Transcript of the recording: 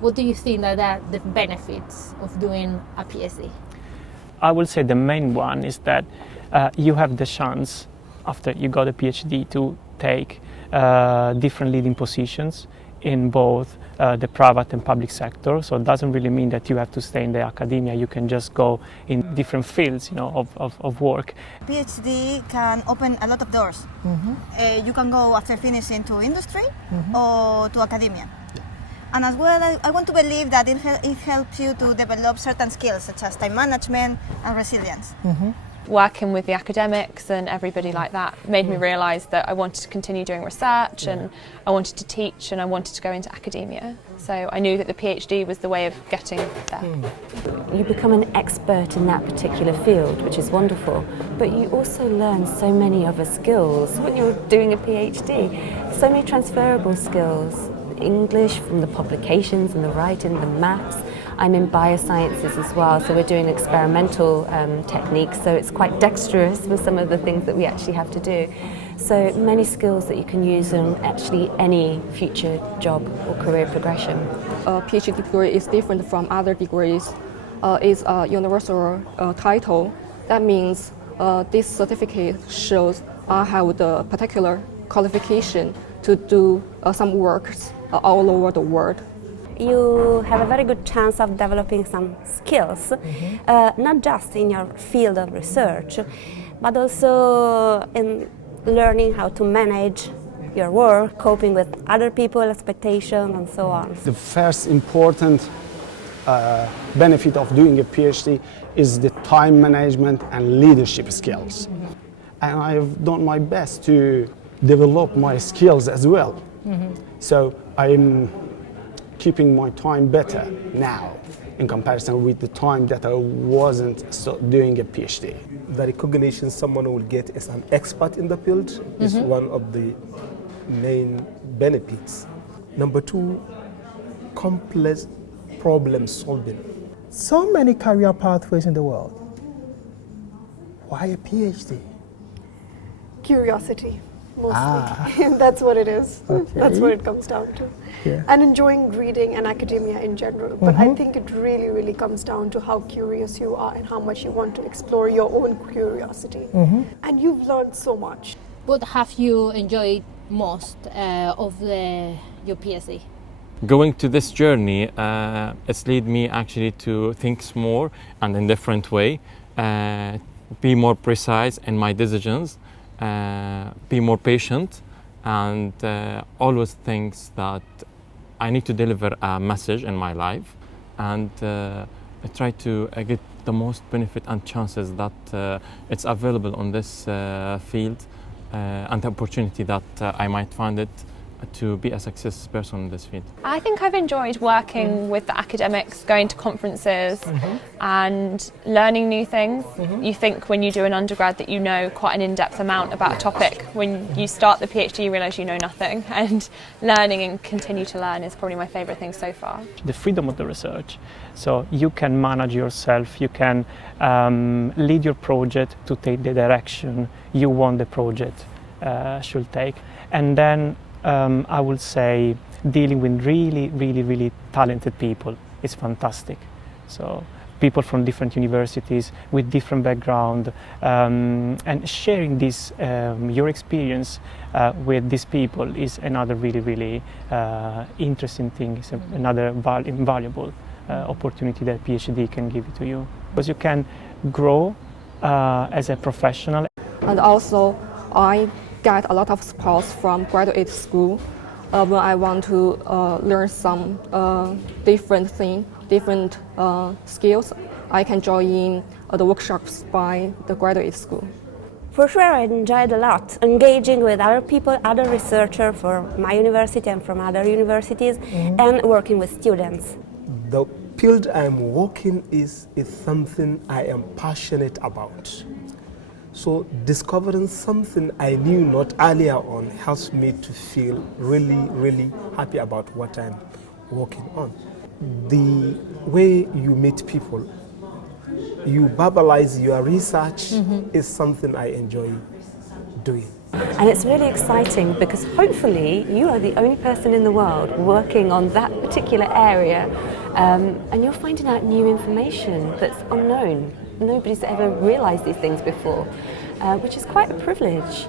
what do you think that the benefits of doing a PhD? I will say the main one is that you have the chance, after you got a PhD, to take different leading positions in both the private and public sector. So it doesn't really mean that you have to stay in the academia. You can just go in different fields, of work. PhD can open a lot of doors. You can go after finishing to industry or to academia. And as well, I want to believe that it helps you to develop certain skills such as time management and resilience. Working with the academics and everybody like that made me realise that I wanted to continue doing research and I wanted to teach and I wanted to go into academia. So I knew that the PhD was the way of getting there. You become an expert in that particular field, which is wonderful, but you also learn so many other skills when you're doing a PhD. So many transferable skills. English from the publications and the writing, the maths. I'm in biosciences as well, so we're doing experimental techniques, so it's quite dexterous with some of the things that we actually have to do. So many skills that you can use in actually any future job or career progression. A PhD degree is different from other degrees. It's a universal title. That means this certificate shows I have the particular qualification to do some works all over the world. You have a very good chance of developing some skills, not just in your field of research, but also in learning how to manage your work, coping with other people's expectations and so on. The first important benefit of doing a PhD is the time management and leadership skills. And I've done my best to develop my skills as well. So I'm keeping my time better now in comparison with the time that I wasn't doing a PhD. The recognition someone will get as an expert in the field is one of the main benefits. Number two, complex problem solving. So many career pathways in the world. Why a PhD? Curiosity, mostly. That's what it is. Okay. That's what it comes down to. Yeah. And enjoying reading and academia in general. But I think it really, really comes down to how curious you are and how much you want to explore your own curiosity. And you've learned so much. What have you enjoyed most of your PhD? Going to this journey, it's led me actually to think more and in a different way, be more precise in my decisions, be more patient, and always think that I need to deliver a message in my life and try to get the most benefit and chances that it's available on this field and the opportunity that I might find it to be a success person in this field. I think I've enjoyed working with the academics, going to conferences and learning new things. You think when you do an undergrad that you know quite an in-depth amount about a topic. When you start the PhD you realise you know nothing, and learning and continue to learn is probably my favourite thing so far. The freedom of the research. So you can manage yourself, you can lead your project to take the direction you want the project should take. And then I would say dealing with really talented people is fantastic. So people from different universities with different background, and sharing this your experience with these people is another really interesting thing. It's another invaluable opportunity that PhD can give to you, because you can grow as a professional. And also, I get a lot of support from graduate school when I want to learn some different things, different skills. I can join the workshops by the graduate school. For sure, I enjoyed a lot engaging with other people, other researchers from my university and from other universities, and working with students. The field I'm working is something I am passionate about. So discovering something I knew not earlier on helps me to feel really happy about what I'm working on. The way you meet people, you verbalize your research is something I enjoy doing. And it's really exciting because hopefully you are the only person in the world working on that particular area, and you're finding out new information that's unknown. Nobody's ever realised these things before, which is quite a privilege.